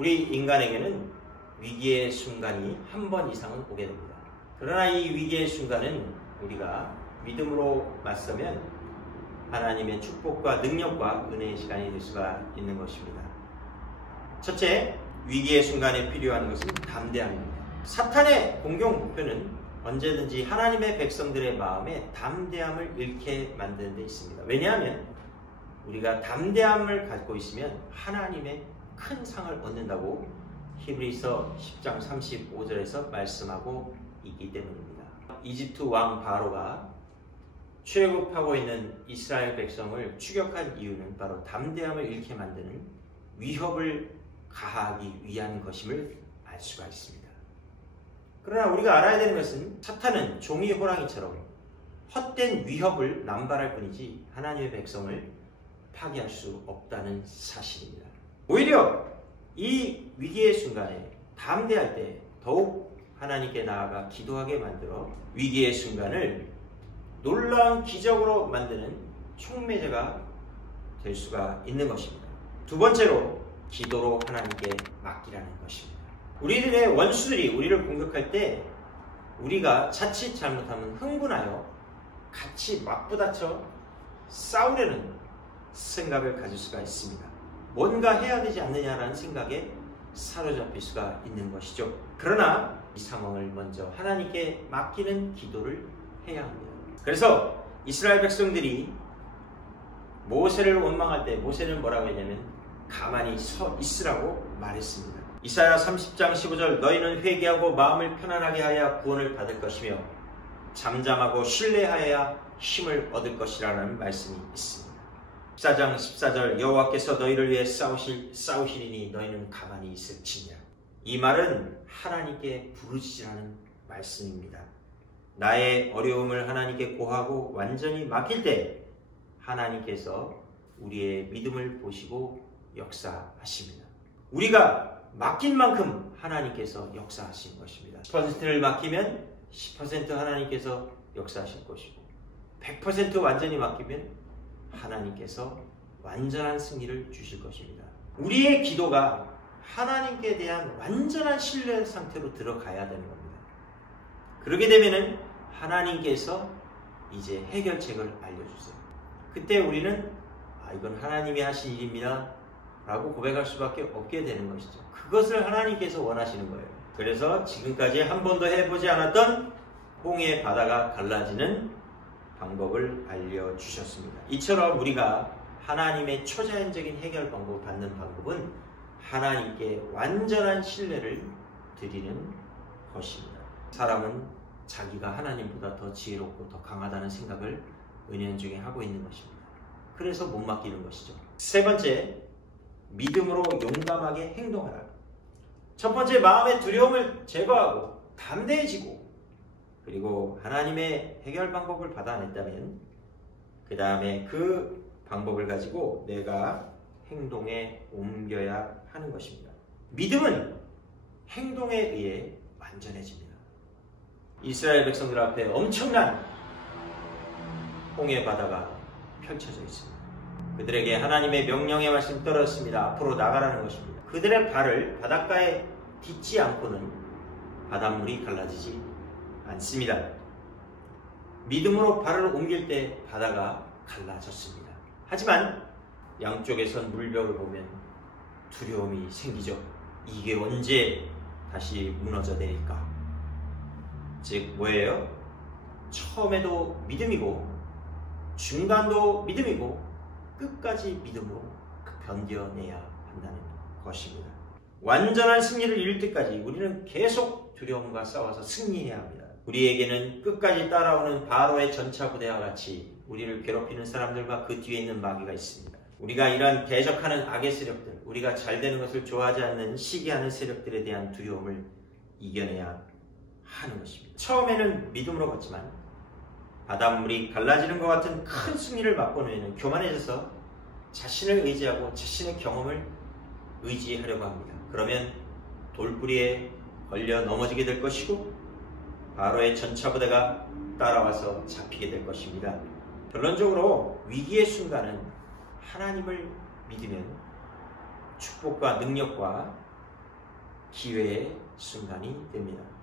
우리 인간에게는 위기의 순간이 한 번 이상은 오게 됩니다. 그러나 이 위기의 순간은 우리가 믿음으로 맞서면 하나님의 축복과 능력과 은혜의 시간이 될 수가 있는 것입니다. 첫째, 위기의 순간에 필요한 것은 담대함입니다. 사탄의 공격 목표는 언제든지 하나님의 백성들의 마음에 담대함을 잃게 만드는 데 있습니다. 왜냐하면 우리가 담대함을 갖고 있으면 하나님의 큰 상을 얻는다고 히브리서 10장 35절에서 말씀하고 있기 때문입니다. 이집트 왕 바로가 출애굽하고 있는 이스라엘 백성을 추격한 이유는 바로 담대함을 잃게 만드는 위협을 가하기 위한 것임을 알 수가 있습니다. 그러나 우리가 알아야 되는 것은 사탄은 종이 호랑이처럼 헛된 위협을 남발할 뿐이지 하나님의 백성을 파괴할 수 없다는 사실입니다. 오히려 이 위기의 순간에 담대할 때 더욱 하나님께 나아가 기도하게 만들어 위기의 순간을 놀라운 기적으로 만드는 촉매제가 될 수가 있는 것입니다. 두 번째로 기도로 하나님께 맡기라는 것입니다. 우리들의 원수들이 우리를 공격할 때 우리가 자칫 잘못하면 흥분하여 같이 맞부딪혀 싸우려는 생각을 가질 수가 있습니다. 뭔가 해야 되지 않느냐라는 생각에 사로잡힐 수가 있는 것이죠. 그러나 이 상황을 먼저 하나님께 맡기는 기도를 해야 합니다. 그래서 이스라엘 백성들이 모세를 원망할 때 모세는 뭐라고 했냐면 가만히 서 있으라고 말했습니다. 이사야 30장 15절 너희는 회개하고 마음을 편안하게 하여 구원을 받을 것이며 잠잠하고 신뢰하여야 힘을 얻을 것이라는 말씀이 있습니다. 14장 14절 여호와께서 너희를 위해 싸우시리니 너희는 가만히 있을지니라. 이 말은 하나님께 부르짖으라는 말씀입니다. 나의 어려움을 하나님께 고하고 완전히 맡길 때 하나님께서 우리의 믿음을 보시고 역사하십니다. 우리가 맡긴 만큼 하나님께서 역사하신 것입니다. 10%를 맡기면 10% 하나님께서 역사하실 것이고 100% 완전히 맡기면 하나님께서 완전한 승리를 주실 것입니다. 우리의 기도가 하나님께 대한 완전한 신뢰 상태로 들어가야 되는 겁니다. 그러게 되면은 하나님께서 이제 해결책을 알려주세요. 그때 우리는 이건 하나님이 하신 일입니다 라고 고백할 수밖에 없게 되는 것이죠. 그것을 하나님께서 원하시는 거예요. 그래서 지금까지 한 번도 해보지 않았던 홍해 바다가 갈라지는 방법을 알려주셨습니다. 이처럼 우리가 하나님의 초자연적인 해결 방법을 받는 방법은 하나님께 완전한 신뢰를 드리는 것입니다. 사람은 자기가 하나님보다 더 지혜롭고 더 강하다는 생각을 은연중에 하고 있는 것입니다. 그래서 못 맡기는 것이죠. 세 번째, 믿음으로 용감하게 행동하라. 첫 번째, 마음의 두려움을 제거하고 담대해지고 그리고 하나님의 해결 방법을 받아냈다면 그 다음에 그 방법을 가지고 내가 행동에 옮겨야 하는 것입니다. 믿음은 행동에 의해 완전해집니다. 이스라엘 백성들 앞에 엄청난 홍해 바다가 펼쳐져 있습니다. 그들에게 하나님의 명령의 말씀이 떨어졌습니다. 앞으로 나가라는 것입니다. 그들의 발을 바닷가에 딛지 않고는 바닷물이 갈라지지 않습니다. 믿음으로 발을 옮길 때 바다가 갈라졌습니다. 하지만 양쪽에선 물벽을 보면 두려움이 생기죠. 이게 언제 다시 무너져 내릴까? 즉 뭐예요? 처음에도 믿음이고 중간도 믿음이고 끝까지 믿음으로 견뎌내야 한다는 것입니다. 완전한 승리를 이룰 때까지 우리는 계속 두려움과 싸워서 승리해야 합니다. 우리에게는 끝까지 따라오는 바로의 전차 부대와 같이 우리를 괴롭히는 사람들과 그 뒤에 있는 마귀가 있습니다. 우리가 이런 대적하는 악의 세력들, 우리가 잘 되는 것을 좋아하지 않는 시기하는 세력들에 대한 두려움을 이겨내야 하는 것입니다. 처음에는 믿음으로 걷지만 바닷물이 갈라지는 것 같은 큰 승리를 맛본 후에는 교만해져서 자신을 의지하고 자신의 경험을 의지하려고 합니다. 그러면 돌부리에 걸려 넘어지게 될 것이고 바로의 전차부대가 따라와서 잡히게 될 것입니다. 결론적으로 위기의 순간은 하나님을 믿으면 축복과 능력과 기회의 순간이 됩니다.